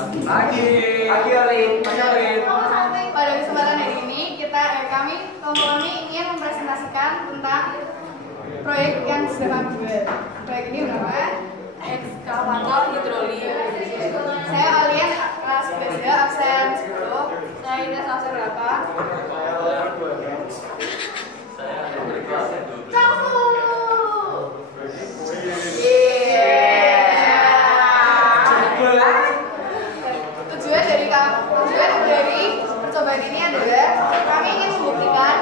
Lagi Olin. Pada kesempatan hari ini kami ingin mempresentasikan tentang proyek yang sedang dibuat. Proyek ini bernama ekskavator hidrolik. Saya Olin, kelas 11 absen 10. Saya Ines absen berapa? Tujuan dari percobaan ini adalah kami ingin membuktikan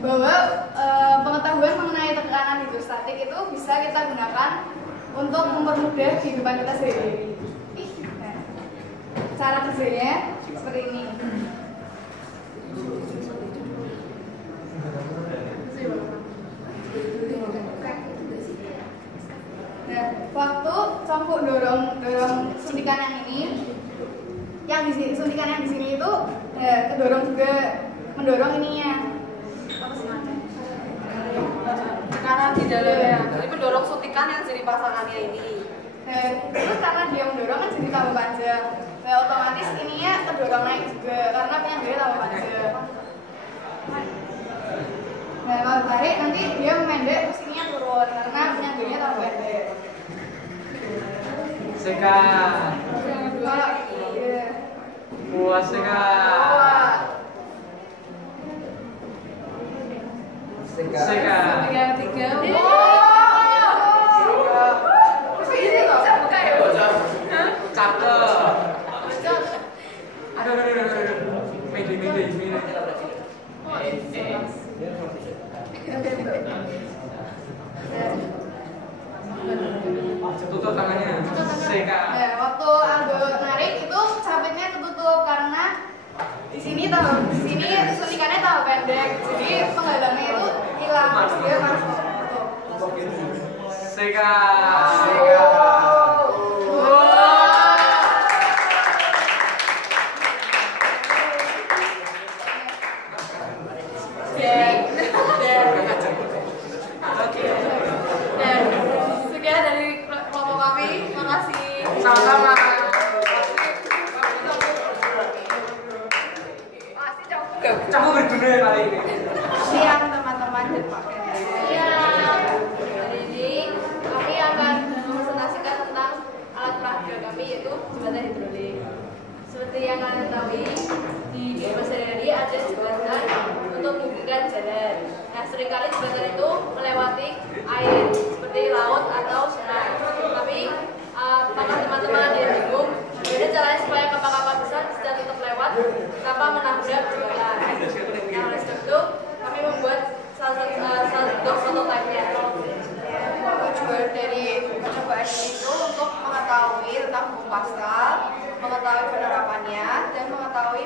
bahwa pengetahuan mengenai tekanan hidrostatik itu bisa kita gunakan untuk mempermudah kehidupan kita sehari-hari. Cara kerjanya seperti ini. Nah, waktu campur dorong suntikan yang ini, suntikan yang di sini itu kedorong juga mendorong ininya. Apa sih namanya? Tekanan di dalamnya. Jadi mendorong suntikan yang jadi pasangannya ini. Terus karena dia mendorong kan jadi tambah panjang. Nah, otomatis ininya kedorong naik juga karena penyangga tambah panjang. Nah, kalau tarik nanti dia memendek terus ininya turun karena penyangganya tambah pendek. Sekat. Puas sekat. Sekat. Tiga. Cakep. Aduh. Mede. Tutup tangannya. Sekat. Nah, waktu Aldo narik itu sabitnya ketutup karena di sini suntikannya tambah pendek, jadi penghalangnya itu hilang, terus dia langsung tutup. Sekat. Sekian dari kelompok kami. Makasih. Sama-sama. Campur berguna kali ini. Siang teman-teman dan Pak Kendra. Hari ini kami akan mempresentasikan tentang alat peraga kami yaitu jembatan hidrolik. Seperti yang kalian ketahui, di kehidupan sehari-hari ada jembatan untuk menghubungkan jalan. Nah, seringkali jembatan itu melewati air seperti laut atau sungai. Tapi apakah teman-teman yang bingung bagaimana caranya supaya kapal-kapal besar bisa tetap lewat tanpa menabrak jembatan? Nah, oleh sebab itu kami membuat salah satu prototipe-nya. Tujuan dari percobaan ini itu untuk mengetahui tentang hukum Pascal, mengetahui penerapannya, dan mengetahui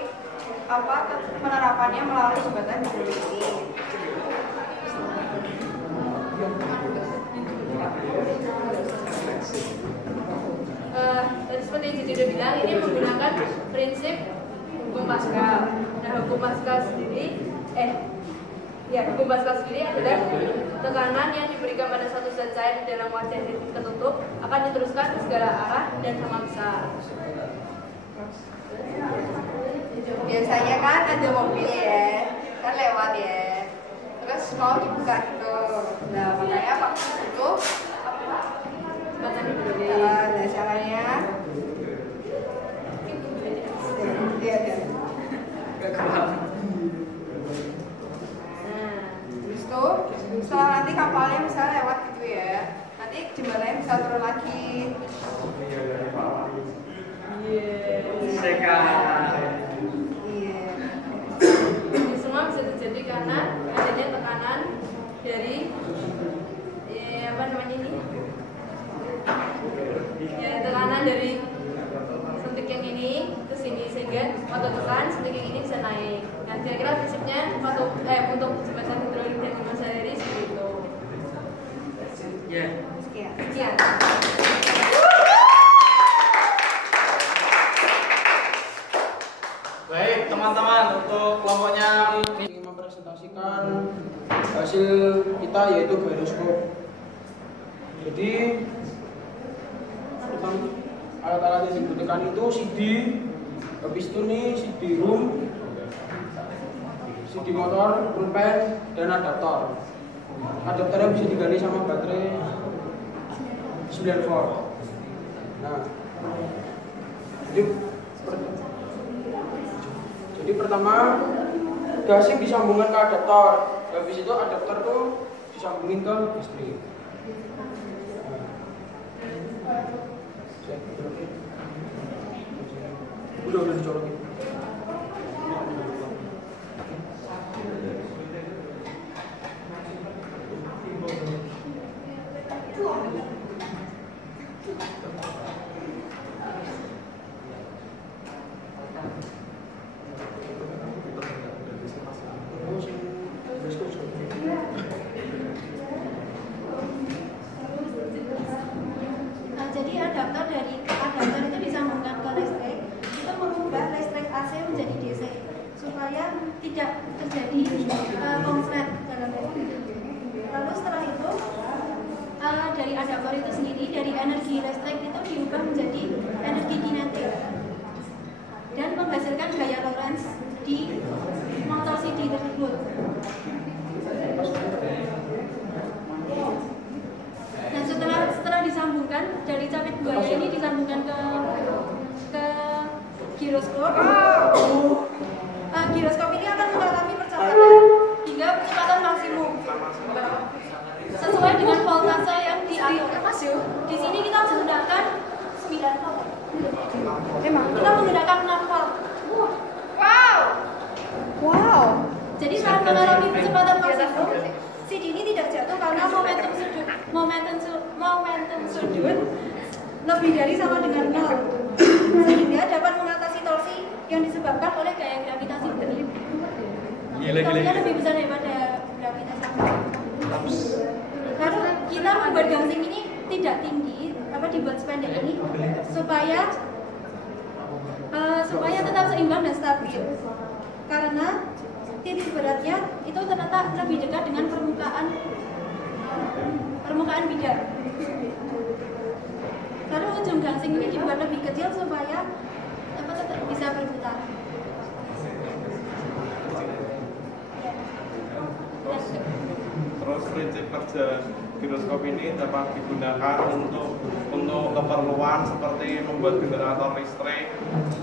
penerapannya melalui jembatan hidrolik ini. Tadi seperti yang Cici udah bilang, ini menggunakan prinsip hukum Pascal. Nah, hukum Pascal sendiri adalah tekanan yang diberikan pada suatu zat cair di dalam wadah yang tertutup akan diteruskan ke segala arah dan sama besar. Biasanya kan ada mobil ya, kan lewat ya, terus mau dibuka gitu. Nah, makanya waktu itu Jembatan hidrolik. nah, caranya terus tuh setelah nanti kapalnya misalnya lewat gitu ya, nanti jembatannya bisa turun lagi. Sekat. Iya. Ini semua bisa terjadi karena adanya tekanan dari tekanan dari suntik yang ini ke sini sehingga waktu tekan suntik yang ini bisa naik. Nah, kira-kira prinsipnya untuk jembatan hidrolik dan jembatan sehari seperti itu. Ya. Sekian. Baik teman-teman, untuk kelompoknya ingin mempresentasikan hasil kita yaitu gyroskop. Jadi Alat-alat yang dibutuhkan itu CD, habis itu nih CD room, CD motor, pulpen, dan adaptor. Adaptornya bisa diganti sama baterai 9 volt. Nah, jadi pertama gasing disambungkan ke adaptor. Habis itu adaptor tuh disambungin ke listrik. Udah dicolokin. adaptor itu disambungkan ke listrik, itu mengubah listrik AC menjadi DC supaya tidak terjadi konslet dalam listrik. Lalu setelah itu dari adaptor itu sendiri, dari energi listrik itu diubah menjadi energi kinetik dan menghasilkan gaya Lorentz di motor CD tersebut. Nah, setelah disambungkan dari capit buaya ini disambungkan ke giroskop. Giroskop ini akan mengalami percepatan hingga kecepatan maksimum sesuai dengan voltase yang diatur. Di sini kita menggunakan 9 volt. Kita menggunakan 6 volt. Wow. Jadi saat mengalami kecepatan maksimum, CD ini tidak jatuh karena momentum sudut lebih dari sama dengan 0, sehingga dapat mengatasi torsi yang disebabkan oleh gaya gravitasi bumi. Torsinya lebih besar daripada gravitasi bumi. Lalu kita membuat gangsing ini tidak tinggi, dibuat sependek ini supaya tetap seimbang dan stabil. Karena titik beratnya itu terletak lebih dekat dengan permukaan bidang. Lalu ujung gangsing ini dibuat lebih kecil supaya tetap bisa berputar. Terus prinsip kerja giroskop ini dapat digunakan untuk keperluan seperti membuat generator listrik,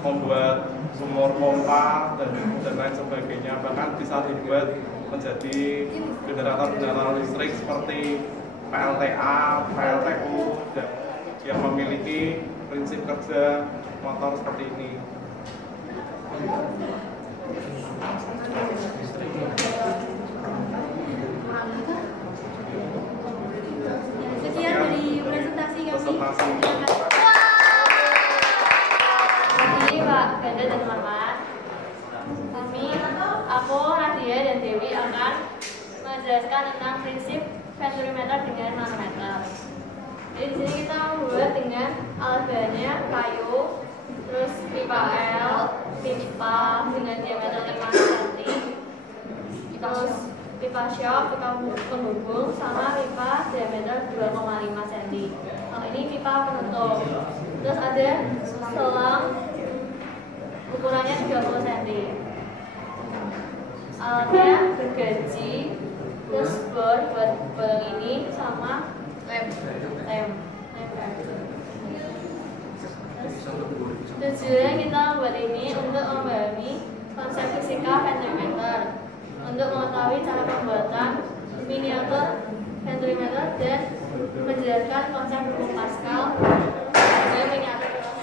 membuat sumur pompa dan lain sebagainya. Bahkan bisa dibuat menjadi generator listrik seperti PLTA, PLTU, dan yang memiliki prinsip kerja motor seperti ini. Sekian dari presentasi kami. Jadi Pak Ganda dan teman-teman, aku, Nadia dan Dewi akan menjelaskan tentang prinsip venturimeter dengan manometer. Jadi di sini kita membuat dengan alat bahannya kayu, terus pipa L, pipa dengan diameter 5 cm, terus pipa shock, pipa penghubung, sama pipa diameter 2,5 cm. Kalau ini pipa penutup. Terus ada selang ukurannya 30 cm. Alatnya gergaji, terus bor buat bolong ini, sama lem. Tujuannya kita buat ini untuk memahami konsep fisika venturimeter, untuk mengetahui cara pembuatan miniatur venturimeter dan menjelaskan konsep hukum Pascal dan miniatur venturi.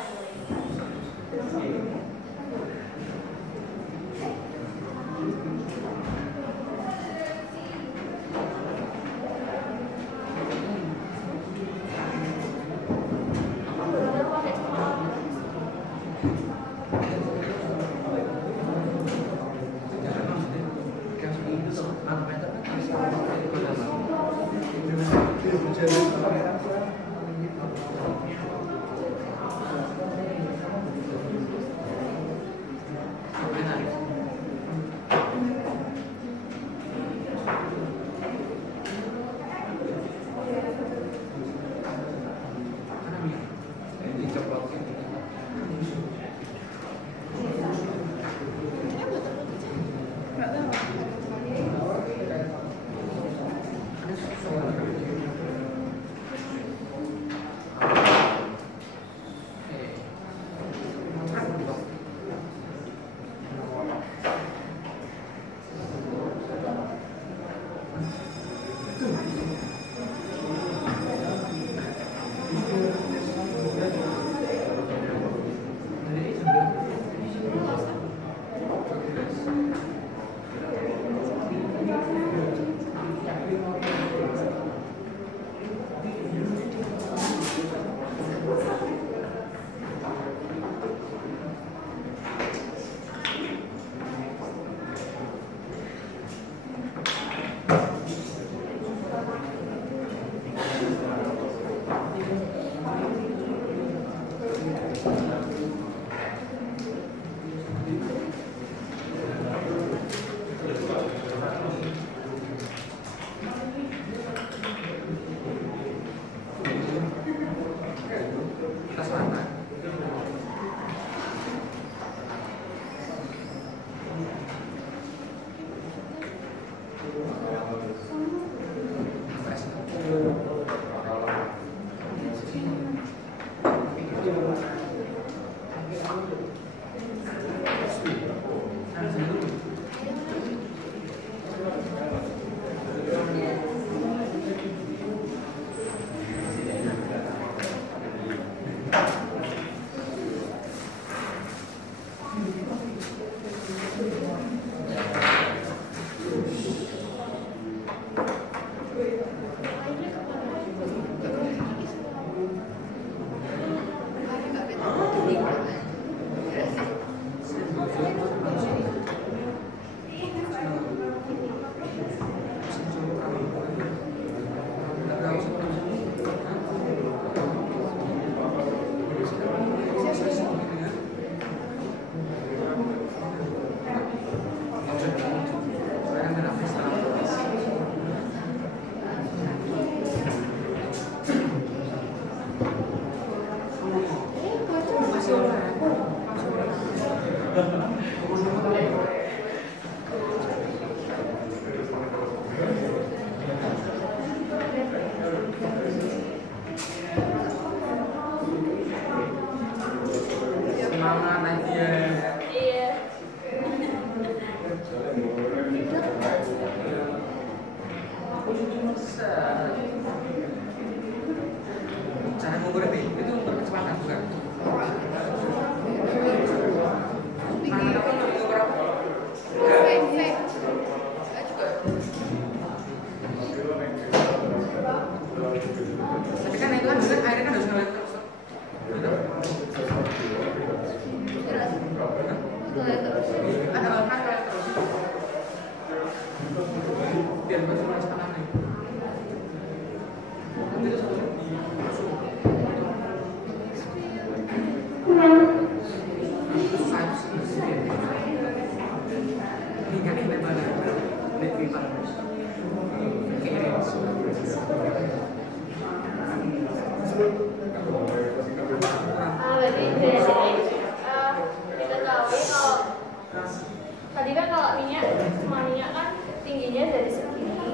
Tadi kan kalau minyak kan tingginya dari segini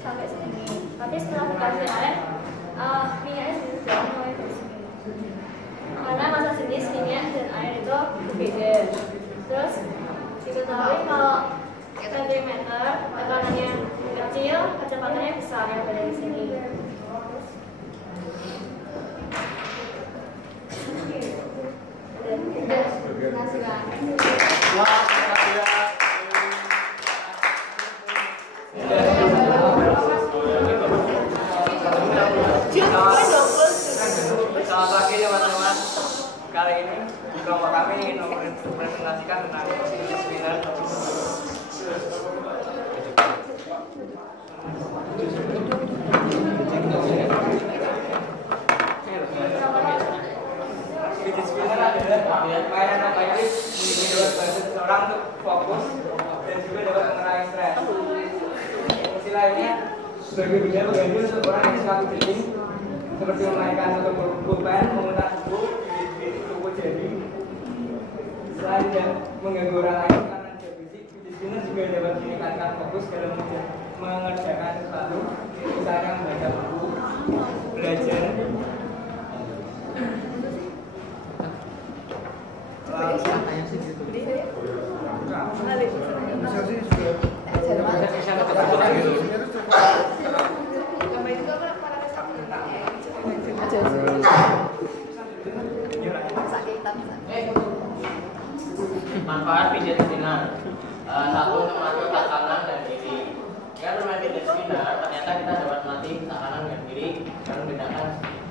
sampai segini. Tapi setelah dikasih air, minyaknya sudah mulai dari segini. Karena masa jenis minyak dan air itu berbeda. Terus diketahui kalau sentimeter tekanannya kecil, kecepatannya besar yang ada di sini. Selamat pagi teman-teman. Kali ini kelompok kami ingin mempresentasikan tentang disipliner. Disipliner adalah mainan yang dapat seseorang untuk fokus dan juga dapat mengurangi stres. Fungsi lainnya sebagai bidang mengganti untuk orang yang suka cooking, seperti memainkan untuk pulpen, memutar buku, buku jadi. Selain tidak mengganggu orang lain karena tidak berisik, disipliner juga dapat meningkatkan fokus dalam mengerjakan sesuatu, misalnya membaca buku, belajar. Katanya sih gitu. Manfaat fidget spinner. Satu, untuk melatih otak kanan dan kiri. Dengan bermain fidget spinner, ternyata kita dapat melatih otak kanan dan kiri dan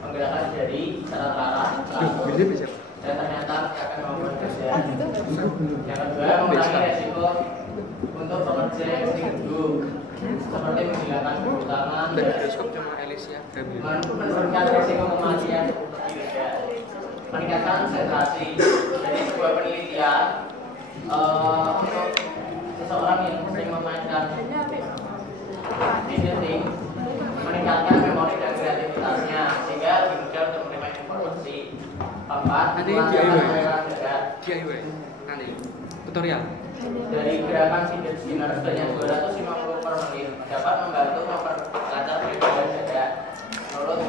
menggerakkan jari secara terarah. Dan ternyata akan membuat kerja. Yang kedua, mengurangi resiko untuk bekerja yang sering duduk, seperti menghilangkan bulu tangan dan menurunkan resiko kematian seperti tidak. meningkatkan konsentrasi. Jadi sebuah penelitian untuk seseorang yang sering memainkan fidgeting meningkatkan memori dan kreativitasnya sehingga lebih mudah untuk menerima informasi. Keempat, nanti tutorial dari gerakan fidget spinner sebanyak 250 per menit dapat membantu memperlancar peredaran dada. Menurut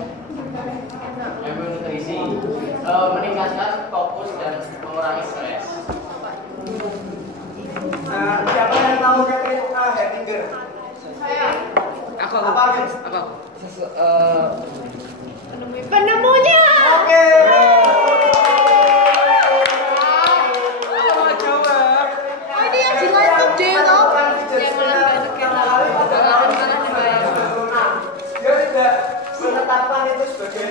nutrisi, meningkatkan fokus dan mengurangi stres. Siapa yang tahu Catherine Hettinger? Saya. aku Penemunya. Oke. Ini yang di live today loh. Dia tidak menetapkan itu sebagai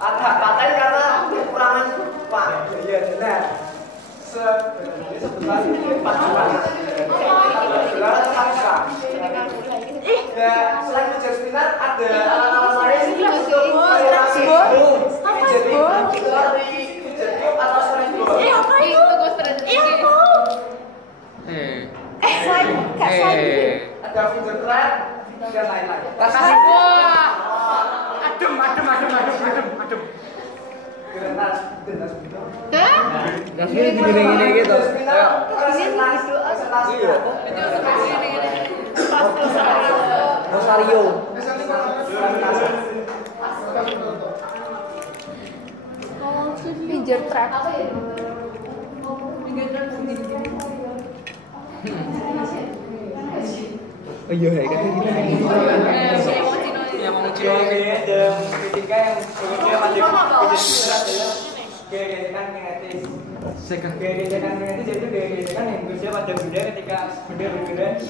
paten karena kekurangan Pak. Iya benar. Sebesar ini 4 juta. Dan selain fidget spinner ada alat-alat lain untuk fidgeting seperti fidget cube atau stretchboard. Apa itu? Ada fidget trap dan lain-lain. gini gitu. Rosario. Fidget trap. Iya, kayak gitu. Yang mau cewek dan ketika yang sebelumnya masih gaya-gayakan kinetis. Gaya-gayakan kinetis itu gaya-gayakan yang berusia pada benda ketika benda bergerak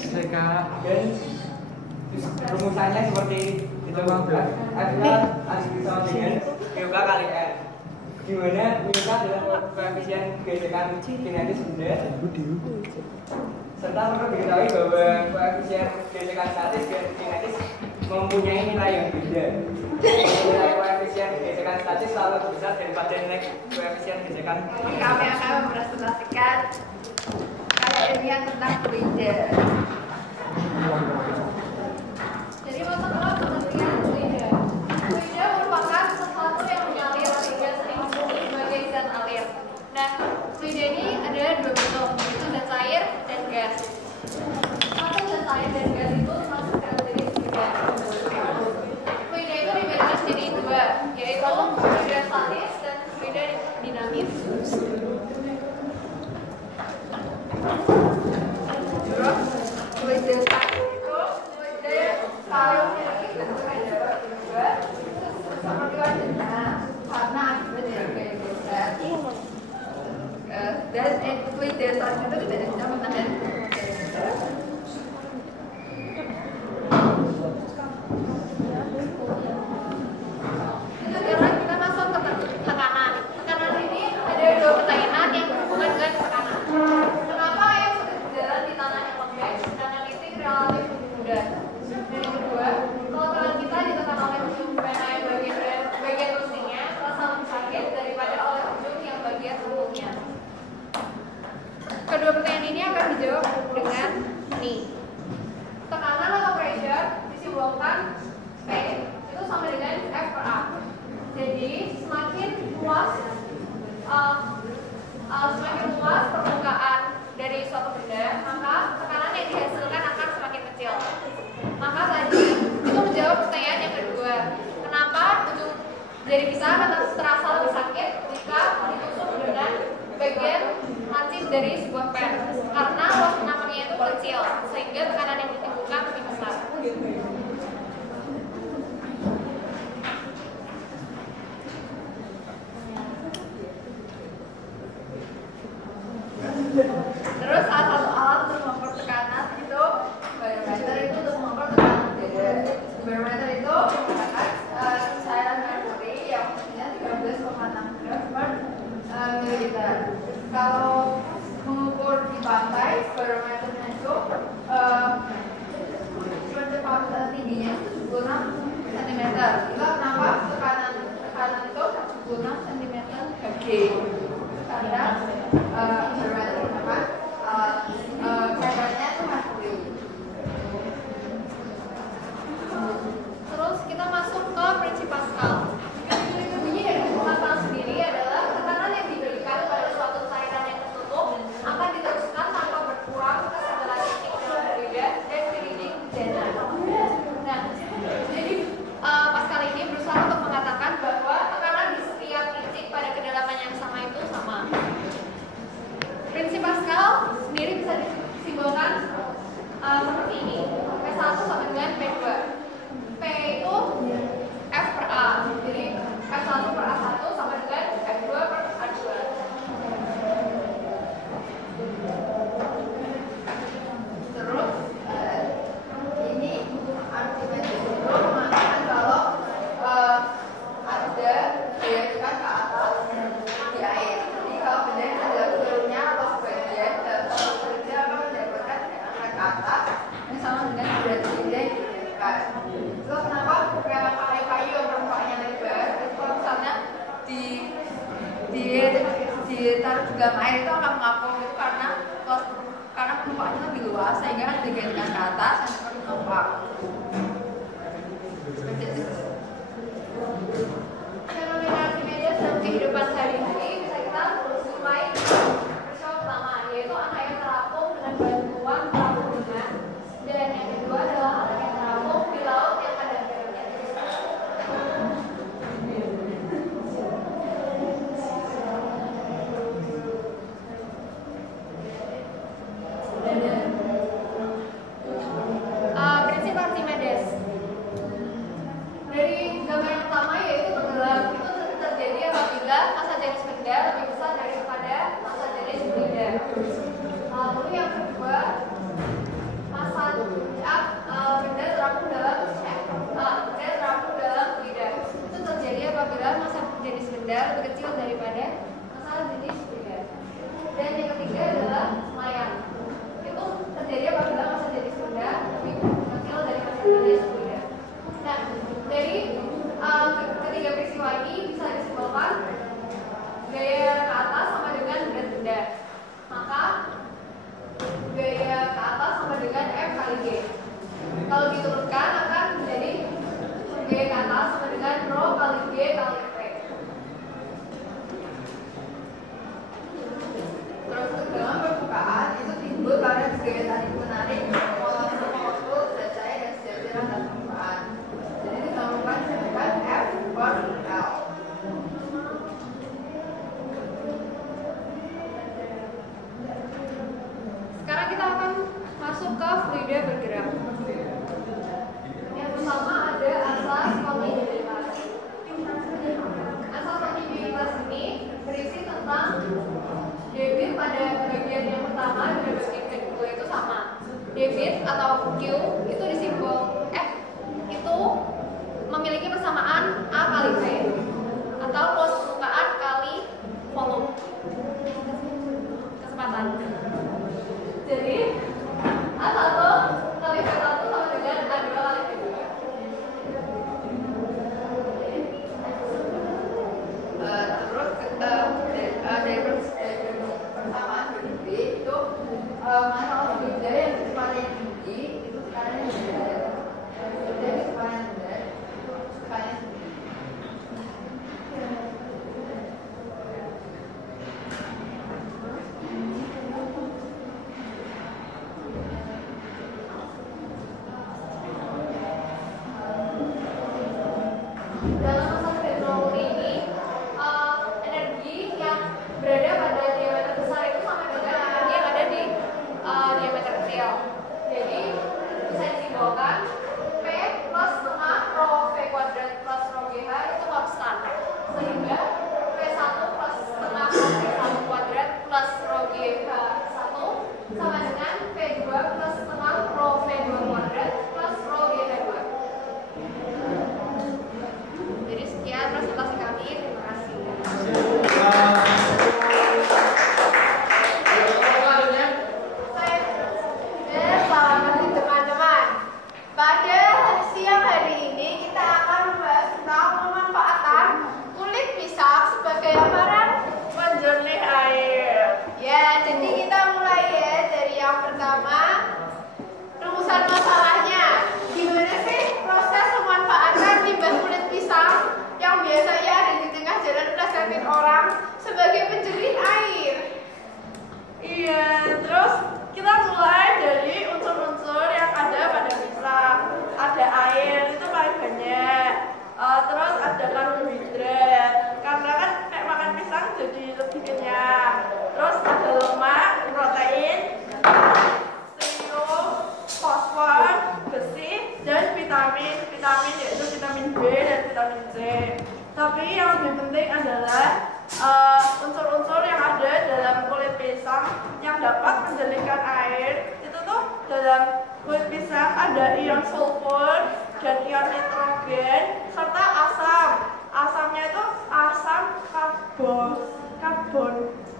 dan rumusannya seperti itu adalah sama dengan yoga kali n, di mana yoga adalah koefisien gaya-gayakan kinetis benda serta perlu diketahui bahwa koefisien gaya-gayakan statis dan kinetis mempunyai nilai yang beda. Nilai koefisien gesekan statis selalu lebih besar daripada nilai koefisien gesekan. Kami akan mempresentasikan karya ilmiah tentang fluida. Jadi masalah pengertian fluida. Fluida merupakan sesuatu yang mengalir sehingga sering disebut sebagai zat alir. Nah, fluida ini ada dua bentuk, yaitu zat cair dan gas. Maka zat cair dan gas itu masuk dalam jenis fluida. Fluida itu dibagi jadi dua, yaitu fluida statis dan fluida dinamis. Fluida statis itu fluida saling memiliki bentukan dapat berubah seperti wajahnya karena akibat dari gaya geser. Dan fluida statis itu tidak bisa menahan geser. Sekarang kita masuk ke tekanan. Tekanan ini ada dua pertanyaan yang berhubungan dengan tekanan. Kenapa air sudah berjalan di tanah yang lembek, sedangkan listrik relatif lebih mudah? Dan yang kedua, kalau tangan kita ditekan oleh ujung pena yang bagian ujungnya, terasa lebih sakit daripada oleh ujung yang bagian ujungnya. Kedua pertanyaan ini akan dijawab dengan nih. Tekanan atau pressure disimbolkan P itu sama dengan F per A. Jadi semakin luas permukaan dari suatu benda, maka tekanan yang dihasilkan akan semakin kecil. Maka tadi itu menjawab pertanyaan yang kedua. Kenapa ujung jari kita akan terasa lebih sakit jika ditusuk dengan bagian lancip dari sebuah pen? Karena luas penampungannya itu kecil, sehingga tekanan yang ditimbulkan lebih besar. Terus salah satu alat untuk mengukur tekanan itu barometer, itu untuk mengukur tekanan dada. Barometer itu menggunakan cairan merkuri yang umumnya 13,6 gram per mililiter. Kalau mengukur di pantai, barometernya itu tingginya itu 76 cm. Itulah kenapa tekanan itu 76 cm karena berarti apa kadarnya itu masih. Terus kita masuk ke prinsip Pascal. Bunyi dari prinsip Pascal sendiri adalah tekanan yang diberikan pada suatu cairan yang tertutup akan diteruskan tanpa berkurang ke segala titik yang berbeda dan keliling zona. Nah, jadi Pascal ini berusaha untuk mengatakan bahwa tekanan di setiap titik pada kedalaman yang sama itu sama. Prinsip Pascal sendiri bisa disimbolkan seperti ini. P1 sama dengan P2. P itu F per A. Jadi F1 per A1 sama dengan F2 per A2. Terus ini argumen itu mengatakan kalau ada daya tekan ke atas di air. Jadi kalau benda yang adalah seluruhnya atau sebagian dalam satu kerja akan mendapatkan tekanan ke atas yang sama dengan berat benda yang diberikan. Terus kenapa kayu-kayu yang permukaannya lebar itu kalau misalnya ditaruh di dalam air itu akan mengapung itu karena permukaannya lebih luas sehingga kan digerakkan ke atas dan akan mengapung. Fenomena Archimedes dalam kehidupan sehari-hari bisa kita mulai peristiwa pertama, yaitu anak yang terapung dengan bantuan perahu benang, dan yang kedua adalah anak yang terapung di laut yang ada garamnya. Prinsip Archimedes. Dari gambar yang pertama yaitu tenggelam, itu terjadi apabila massa jenis benda lebih besar daripada massa jenis fluida. Lalu yang kedua, massa benda terapung dalam fluida. Itu terjadi apabila massa jenis benda lebih kecil daripada massa jenis fluida. Dan yang ketiga adalah layang. Itu terjadi apabila massa jenis benda lebih kecil dari massa jenis fluida. Nah, dari ketiga peristiwa ini bisa disimpulkan gaya ke atas sama dengan berat benda. Maka gaya ke atas sama dengan F kali G. Kalau diturunkan akan menjadi gaya ke atas sama dengan Rho kali G kali P. Terus ketegangan permukaan itu timbul karena gaya tarik menarik molekul zat cair dan zat terang dalam permukaan. Jadi disambungkan dengan F per L. Sekarang kita akan masuk ke fluida bergerak. sebagai penjernih air. Iya, terus kita mulai dari unsur-unsur yang ada pada pisang. Ada air, itu paling banyak. Terus ada karbohidrat, karena kan kayak makan pisang jadi lebih kenyang. Terus ada lemak, protein, sodium, fosfor, besi, dan vitamin. Vitamin yaitu vitamin B dan vitamin C. Tapi yang lebih penting adalah unsur-unsur yang ada dalam kulit pisang yang dapat menjernihkan air. Itu tuh dalam kulit pisang ada ion sulfur dan ion nitrogen serta asam. Asamnya itu asam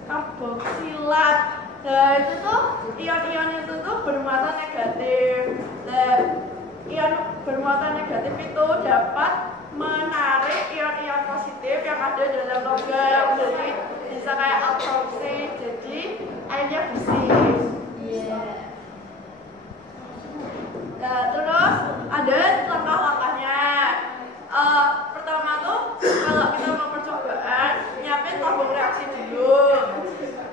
karboksilat. Nah itu tuh ion-ion itu tuh bermuatan negatif. Nah ion bermuatan negatif itu dapat menarik ion-ion positif yang ada dalam logam, jadi bisa kayak absorpsi, jadi airnya bersih. Nah, terus ada langkah-langkahnya. Pertama tuh kalau kita mau percobaan, nyiapin tabung reaksi dulu.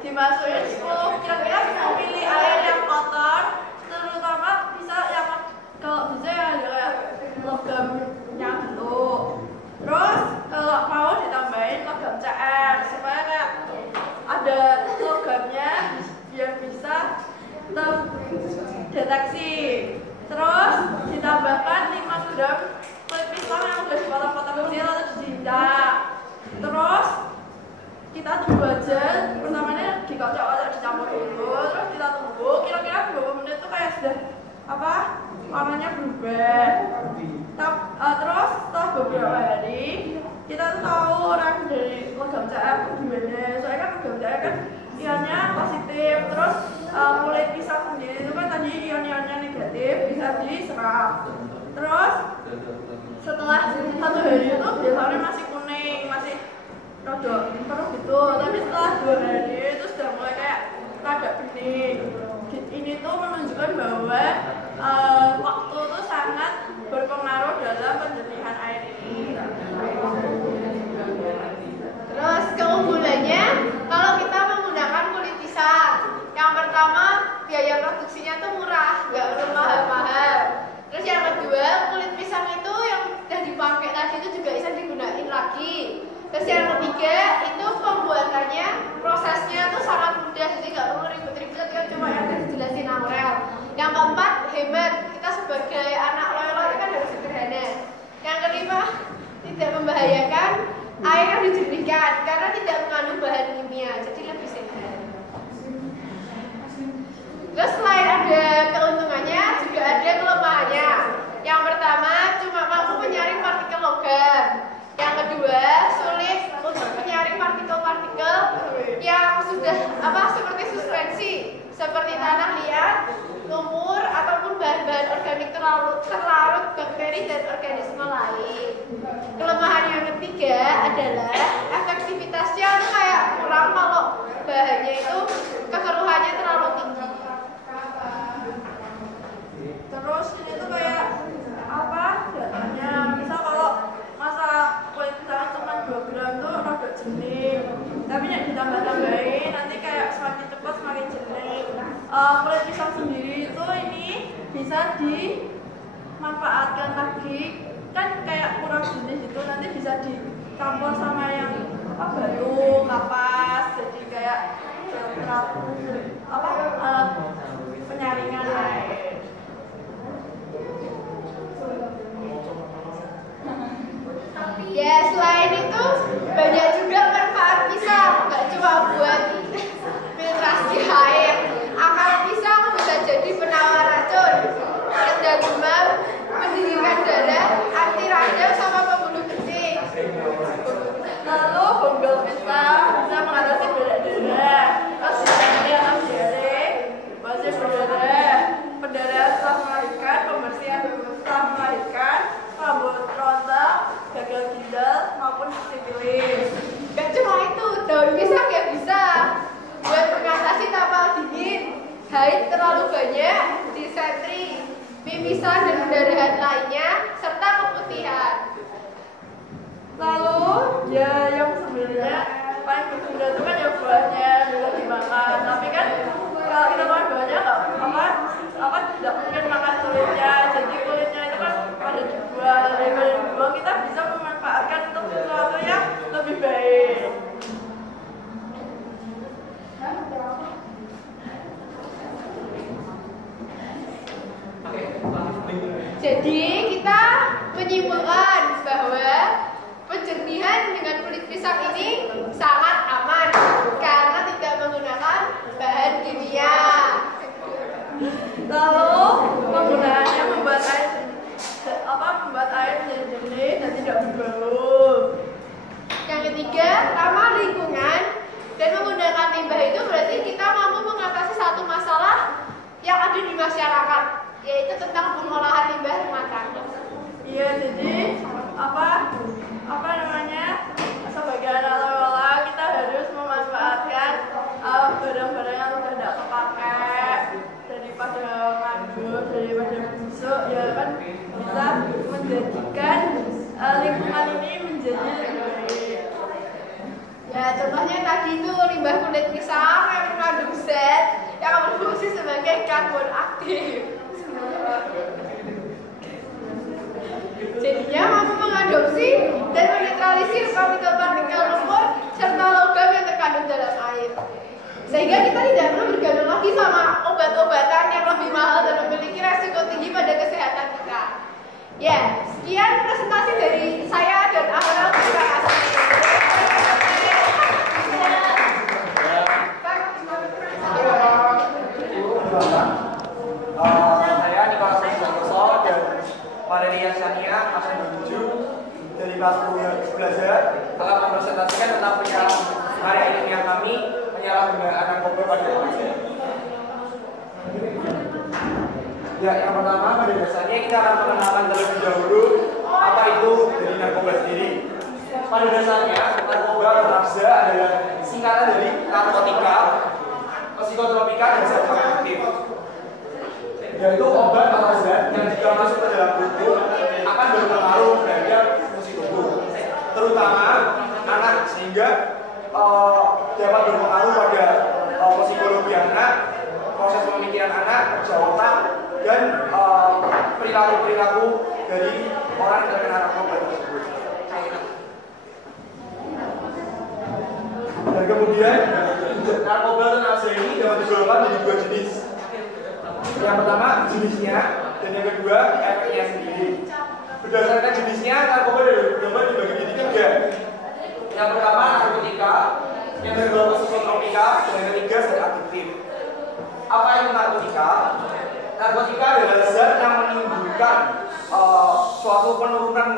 Dimasukin 10, kira-kira mau pilih air yang kotor, terutama bisa yang kalau bisa ya kayak logamnya dulu. Terus kalau mau ditambahin logam CR supaya kayak ada logamnya biar bisa terdeteksi. Terus ditambahkan 5 gram kulit pisang yang udah dipotong-potong kecil lalu diinjak. Terus kita tunggu aja, pertamanya dikocok-kocok dicampur dulu, terus kita tunggu kira-kira 20 menit tuh kayak sudah warnanya berubah. Terus setelah beberapa hari kita tuh tahu orang dari logam CR gimana. Soalnya kan logam CR kan ionnya positif, terus kulit pisang sendiri itu kan tadi ion-ionnya negatif bisa diserap. Terus setelah 1 hari itu biasanya masih kuning, masih rada keruh gitu, tapi setelah 2 hari itu sudah mulai kayak rada bening. Ini tuh menunjukkan bahwa waktu itu sangat berpengaruh dalam penjernihan air ini. Terus keunggulannya kalau kita menggunakan kulit pisang, yang pertama biaya produksinya tuh murah, nggak perlu mahal-mahal. Terus yang kedua, kulit pisang itu yang udah dipakai tadi itu juga bisa digunain lagi. Terus yang ketiga, itu pembuatannya, prosesnya tuh sangat mudah, jadi nggak perlu ribet-ribet, kan cuma yang tadi dijelasin Aurel. Yang keempat, hemat. Kita sebagai anak loyol kan harus sederhana. Yang kelima, tidak membahayakan air yang dijernihkan karena tidak mengandung bahan kimia, jadi lebih sehat. Terus selain ada keuntungannya, juga ada kelemahannya. Yang pertama, cuma mampu menyaring partikel logam. Yang kedua, sulit untuk menyaring partikel-partikel yang sudah seperti suspensi, seperti tanah liat, lumpur, ataupun bahan-bahan organik terlarut bakteri dan organisme lain. Kelemahan yang ketiga adalah efektivitasnya kayak kurang kalau bahannya itu kekeruhannya terlalu tinggi. Terus ini tuh kayak datanya, misal kalau masa kulit pisang cuma 2 gram tuh rada jernih, tapi yang ditambah-tambahin nanti kayak semakin cepat semakin jernih. Kulit pisang sendiri itu ini bisa dimanfaatkan lagi, kan kayak kurang jernih gitu, nanti bisa dicampur sama yang batu, kapas, jadi kayak alat penyaringan air. Ya selain itu banyak juga manfaat pisang, nggak cuma buat filtrasi air. Akar pisang bisa jadi penawar racun, rendah demam, pendinginan darah, anti radang sama pembunuh kencing. Lalu bonggol pisang bisa mengatasi berdarah, terus diare, basi berdarah, pendarahan setelah melahirkan, pembersihan setelah melahirkan, rambut rontok, gagal ginjal maupun sifilis. Gak cuma itu, daun pisang ya bisa buat mengatasi tapal dingin, haid terlalu banyak, disentri, mimisan dan pendarahan lainnya, serta keputihan. Lalu ya yang sebenarnya paling berguna itu kan ya buahnya bisa dimakan. Tapi kan kalau kita makan buahnya nggak tidak mungkin makan kulitnya. Jadi kulitnya itu kan pada dibuang, daripada dibuang kita bisa memanfaatkan untuk sesuatu yang lebih baik. Jadi kita menyimpulkan bahwa penjernihan dengan kulit pisang ini sangat aman karena tidak menggunakan bahan kimia. Lalu penggunaannya membuat air menjadi jernih dan tidak berbau. Yang ketiga, ramah lingkungan dan menggunakan limbah itu berarti kita mampu mengatasi satu masalah yang ada di masyarakat, yaitu tentang pengolahan limbah rumah tangga. Iya, jadi sebagai anak sekolah kita harus memanfaatkan barang-barang yang sudah tidak kepakai daripada nganggur, daripada busuk, ya kan bisa menjadikan lingkungan ini menjadi lebih baik. Ya, contohnya tadi itu limbah kulit pisang yang mengandung zat yang berfungsi sebagai karbon aktif. Jadinya mampu mengadopsi dan menetralisir partikel-partikel lumpur serta logam yang terkandung dalam air. Sehingga kita tidak perlu bergantung lagi sama obat-obatan yang lebih mahal dan memiliki resiko tinggi pada kesehatan kita. Ya, sekian presentasi dari saya dan Amel. Terima kasih. Saya Nicholas Santoso dan Valeria Shania akan menuju dari kelas 10 belajar telah mempresentasikan tentang karya ilmiah kami penyalahgunaan narkoba pada remaja. Ya, yang pertama pada dasarnya kita akan mengenalkan terlebih dahulu apa itu dari narkoba sendiri. Pada dasarnya narkoba atau nafsa adalah singkatan dari narkotika, psikotropika, dan zat aktif, yaitu obat atau zat yang jika masuk ke dalam tubuh akan berpengaruh terhadap fungsi tubuh, terutama anak, sehingga dapat berpengaruh pada psikologi anak, proses pemikiran anak, kerja otak, dan perilaku-perilaku dari orang yang terkena narkoba tersebut. Dan kemudian narkoba atau nafsa ini dapat digolongkan menjadi dua jenis. Yang pertama jenisnya dan yang kedua efeknya sendiri. Berdasarkan jenisnya narkoba dapat dibagi menjadi tiga. Yang pertama narkotika, yang kedua psikotropika, dan yang ketiga zat aktif. Apa itu narkotika? Narkotika adalah zat yang menimbulkan suatu penurunan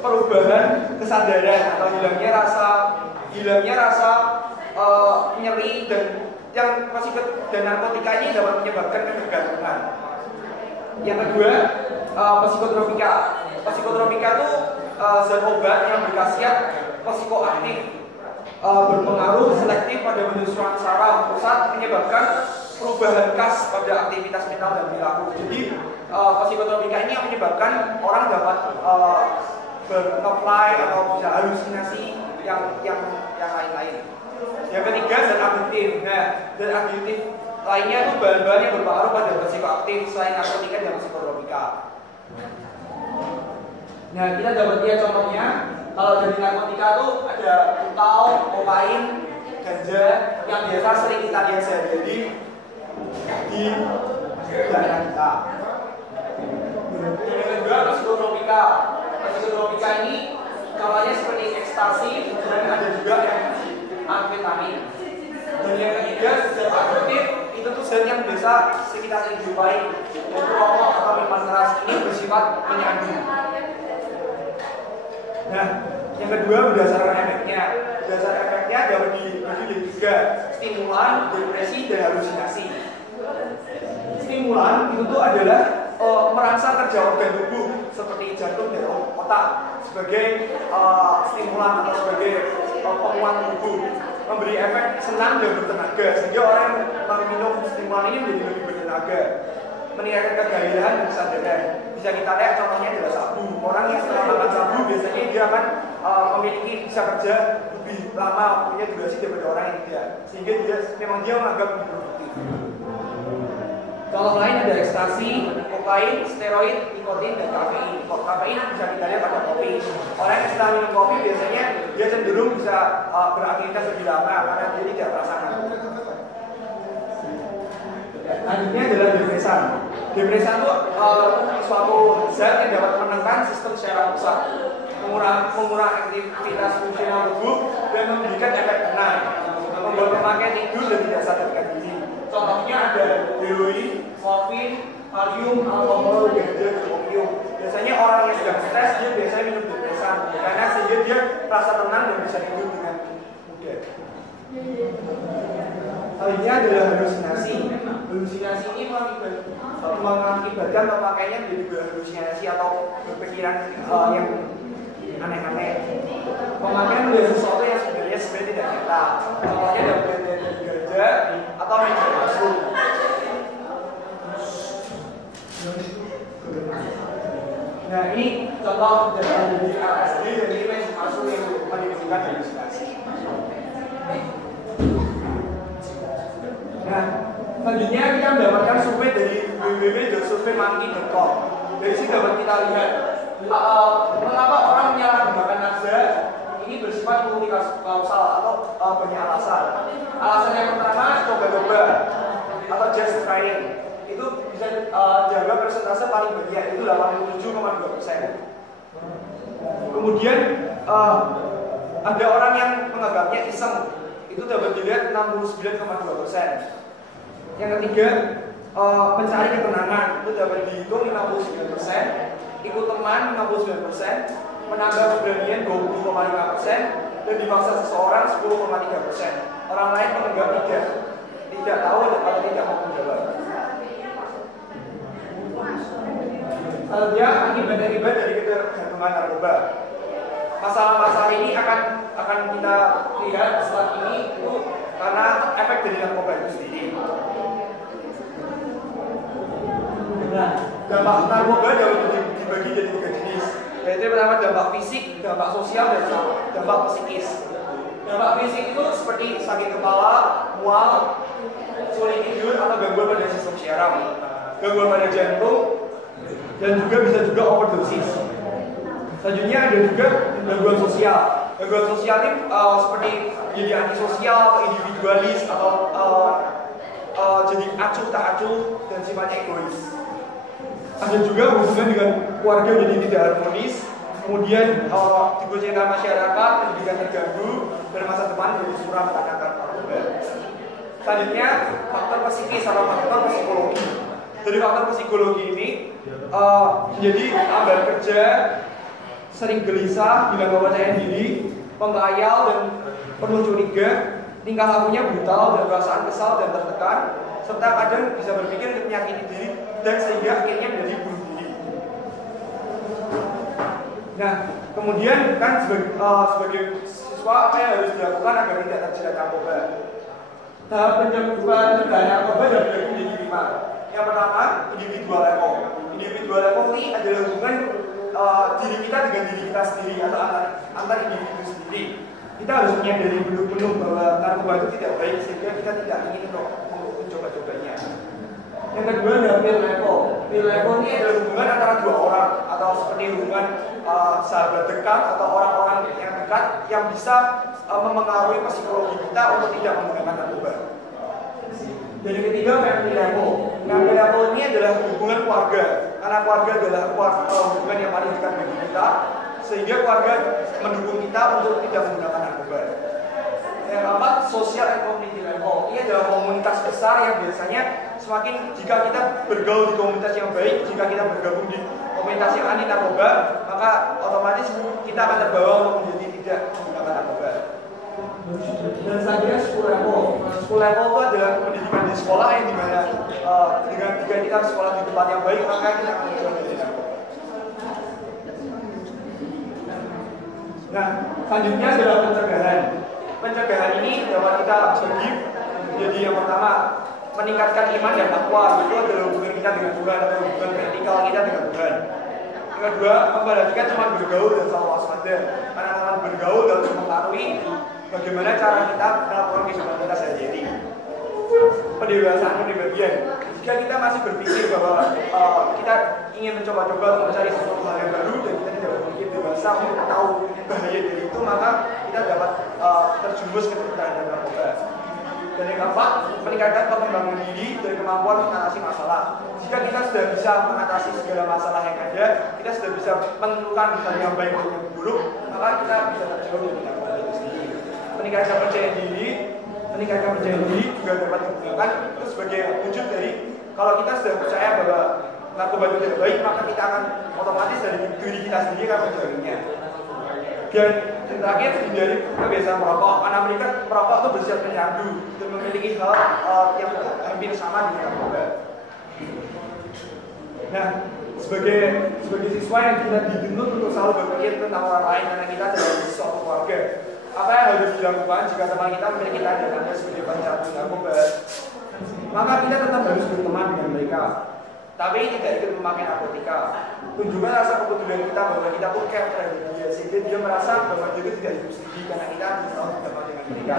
perubahan kesadaran atau hilangnya rasa nyeri, dan yang dan narkotika ini dapat menyebabkan ketergantungan. Yang kedua psikotropika. Psikotropika itu zat obat yang berkhasiat psikoaktif, berpengaruh selektif pada penyusunan saraf pusat, menyebabkan perubahan khas pada aktivitas mental dan perilaku. Jadi psikotropika ini yang menyebabkan orang dapat nge-fly atau bisa halusinasi yang lain-lain. Yang ketiga zat aktif. Nah, zat aktif lainnya itu bahan-bahan yang berpengaruh pada psikoaktif selain narkotika dan psikotropika. Nah, kita dapat lihat contohnya. Kalau dari narkotika itu ada tau, kokain, ganja yang biasa sering kita lihat sehari-hari di daerah kita. Yang kedua psikotropika. Psikotropika ini namanya seperti ekstasi, dan ada juga yang amfetamin. Dan yang ketiga zat aktif, itu tuh zat yang biasa kita sering jumpai, yaitu rokok atau minuman keras. Ini bersifat penyandu. Nah, yang kedua berdasarkan efeknya. Berdasarkan efeknya dapat dibagi menjadi tiga: stimulan, depresi, dan halusinasi. Stimulan itu tuh adalah merangsang kerja organ tubuh seperti jantung dan otak sebagai stimulan atau sebagai penguat tubuh, memberi efek senang dan bertenaga, sehingga orang yang minum stimulan ini menjadi lebih bertenaga, meningkatkan kegairahan dan kesadaran. Bisa kita lihat contohnya adalah sabu. Orang yang setelah makan sabu biasanya dia akan memiliki bisa kerja lebih lama, punya durasi daripada orang yang tidak, sehingga memang dia menganggap lebih produktif. Contoh lain ada ekstasi, kokain, steroid, nikotin, dan kafein. Kafein bisa kita lihat pada kopi. Orang yang setelah minum kopi biasanya dia cenderung bisa beraktivitas lebih lama karena dia tidak merasakan. Selanjutnya adalah depresan. Depresan itu suatu zat yang dapat menekan sistem secara pusat, mengurangi aktivitas fungsional tubuh dan memberikan efek tenang, membuat pemakaian tidur dan tidak sadarkan diri. Contohnya ada heroin, morfin, valium, alkohol, ganja, dan opium. Biasanya orang yang sedang stres dia biasanya minum depresan karena sehingga dia merasa tenang dan bisa tidur dengan mudah. Selanjutnya adalah halusinasi. Halusinasi ini mengakibatkan pemakaiannya menjadi halusinasi atau berpikiran yang aneh-aneh. Pemakaian menjadi sesuatu yang sebenarnya tidak nyata. Contohnya dapat dari ganja atau media palsu. Nah ini contoh dari LSD dan ini media palsu yang menimbulkan halusinasi. Nah, selanjutnya kita mendapatkan survei dari www.surveymonkey.com. Dari sini dapat kita lihat mengapa orang menyalahgunakan nafza ini bersifat multikausal atau banyak alasan. Alasan yang pertama, coba-coba atau just trying itu bisa jaga persentase paling banyak, itu 87,2%. Kemudian ada orang yang menganggapnya iseng, itu dapat dilihat 69,2%. Yang ketiga, mencari ketenangan, itu dapat dihitung 59%, ikut teman 59%, menambah keberanian 20,5%, dan dipaksa seseorang 10,3%. Orang lain menganggap tidak tahu atau tidak mau menjawab. Selanjutnya, akibat-akibat dari ketergantungan narkoba. Masalah-masalah ini akan kita lihat setelah ini itu karena efek dari narkoba itu sendiri. Nah, dampak narkoba dapat dibagi jadi 3 jenis. Yaitu pertama dampak fisik, dampak sosial, dan dampak psikis. Dampak fisik itu seperti sakit kepala, mual, sulit tidur, atau gangguan pada sistem syaraf, gangguan pada jantung, dan juga bisa juga overdosis. Selanjutnya ada juga gangguan sosial. Gangguan sosial ini seperti jadi antisosial atau individualis atau jadi acuh tak acuh dan sifatnya egois. Ada juga hubungan dengan keluarga jadi tidak harmonis, kemudian dikucilkan masyarakat, pendidikan terganggu, dan masa depan jadi suram karena narkoba. Selanjutnya faktor psikis atau faktor psikologi. Dari faktor psikologi ini menjadi lambat kerja, sering gelisah, hilang kepercayaan diri, pengayal dan penuh curiga, tingkah lakunya brutal dan perasaan kesal dan tertekan, serta kadang bisa berpikir untuk menyakiti diri dan sehingga akhirnya menjadi bunuh diri. Nah, kemudian kan sebagai siswa apa yang harus dilakukan agar tidak terjerat narkoba? Tahap pencegahan narkoba dibagi menjadi 5. Yang pertama, individual level. Individual level ini adalah hubungan diri kita dengan diri kita sendiri atau antar individu sendiri. Kita harus menyadari penuh-penuh bahwa narkoba itu tidak baik sehingga kita tidak ingin untuk mencoba-cobanya. Yang kedua adalah peer level. Peer level ini adalah hubungan antara 2 orang atau seperti hubungan sahabat dekat atau orang-orang yang dekat yang bisa mempengaruhi psikologi kita untuk tidak menggunakan narkoba. Dan yang ketiga family level. Family level ini adalah hubungan keluarga. Karena keluarga adalah hubungan yang paling dekat bagi kita, sehingga keluarga mendukung kita untuk tidak menggunakan narkoba. Yang keempat, social and community level. Ini adalah komunitas besar yang biasanya semakin jika kita bergaul di komunitas yang baik, jika kita bergabung di komunitas yang anti narkoba, maka otomatis kita akan terbawa untuk menjadi tidak menggunakan narkoba. Dan selanjutnya school level. School level itu adalah pendidikan di sekolah yang dimana dengan jika kita sekolah di tempat yang baik maka kita akan menjadi narkoba. Nah, selanjutnya adalah pencegahan. Pencegahan ini dapat kita bagi. Jadi yang pertama, meningkatkan iman dan takwa. Itu adalah hubungan kita dengan Tuhan atau hubungan vertikal kita dengan Tuhan. Yang kedua, memperhatikan teman bergaul dan selalu waspada. Karena teman bergaul dan mengetahui bagaimana cara kita melakukan kehidupan kita sehari-hari. Pendewasaan kepribadian. Jika kita masih berpikir bahwa kita ingin mencoba-coba untuk mencari sesuatu hal yang baru dan kita tidak berpikir dewasa untuk tahu bahaya dari itu, maka kita dapat terjumus ke dalam narkoba. Dan yang keempat, meningkatkan pengembangan diri dan kemampuan mengatasi masalah. Jika kita sudah bisa mengatasi segala masalah yang ada, kita sudah bisa menentukan hal yang baik dan yang buruk, maka kita bisa terjauh dari narkoba itu sendiri. Meningkatkan percaya diri juga dapat digunakan itu sebagai wujud dari kalau kita sudah percaya bahwa narkoba itu tidak baik, maka kita akan otomatis dari diri kita sendiri akan menjauhinya. Dan terakhir, hindari kebiasaan merokok. Karena mereka merokok itu bersifat penyandu dan memiliki hal yang hampir sama dengan narkoba. Nah, sebagai siswa yang kita dituntut untuk selalu berpikir tentang orang lain karena kita adalah suatu keluarga. Apa yang harus dilakukan jika teman kita memiliki tindakannya sebagai pencandu narkoba? Maka kita tetap harus berteman dengan mereka, tapi tidak ikut memakai narkotika. Tunjukkan rasa kepedulian kita bahwa kita pun care terhadap dia, sehingga dia merasa bahwa dia itu tidak hidup sendiri karena kita selalu berteman dengan mereka.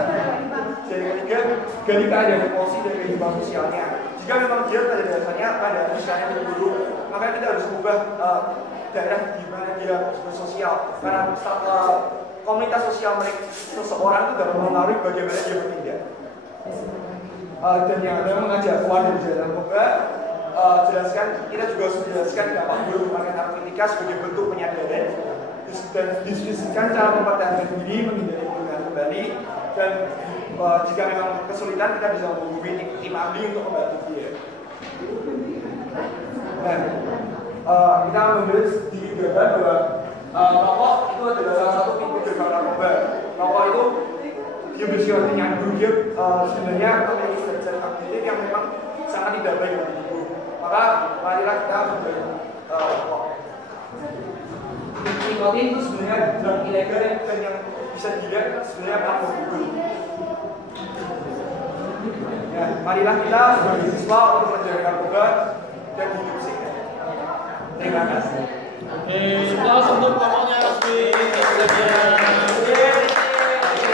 Dan yang ketiga, gali keadaan emosi dan kehidupan sosialnya. Jika memang dia pada dasarnya pada sosialnya tidak buruk, maka kita harus ubah daerah di mana dia bersosial. Karena komunitas sosial mereka seseorang itu dapat mempengaruhi bagaimana dia bertindak. Dan yang ada mengajak keluar dari jalan narkoba, kita juga harus menjelaskan dampak buruk memakai narkotika sebagai bentuk penyadaran dan diskusikan cara mempertahankan diri, menghindari penggunaan kembali, dan jika memang kesulitan kita bisa menghubungi tim ahli untuk membantu dia. Dan kita mengambil sedikit gambar bahwa rokok itu adalah salah satu pintu gerbang narkoba. Rokok itu dia bersifat penyandu, dia sebenarnya memiliki zat aktif yang memang sangat tidak baik bagi tubuh. Maka marilah kita menjauhi rokok. Nikotin itu sebenarnya drug ilegal dan yang bisa dilihat sebenarnya narkoba. Ya, marilah kita sebagai siswa untuk menjauhi narkoba dan hidup sehat. Terima kasih. Oke, kita untuk pokoknya resmi.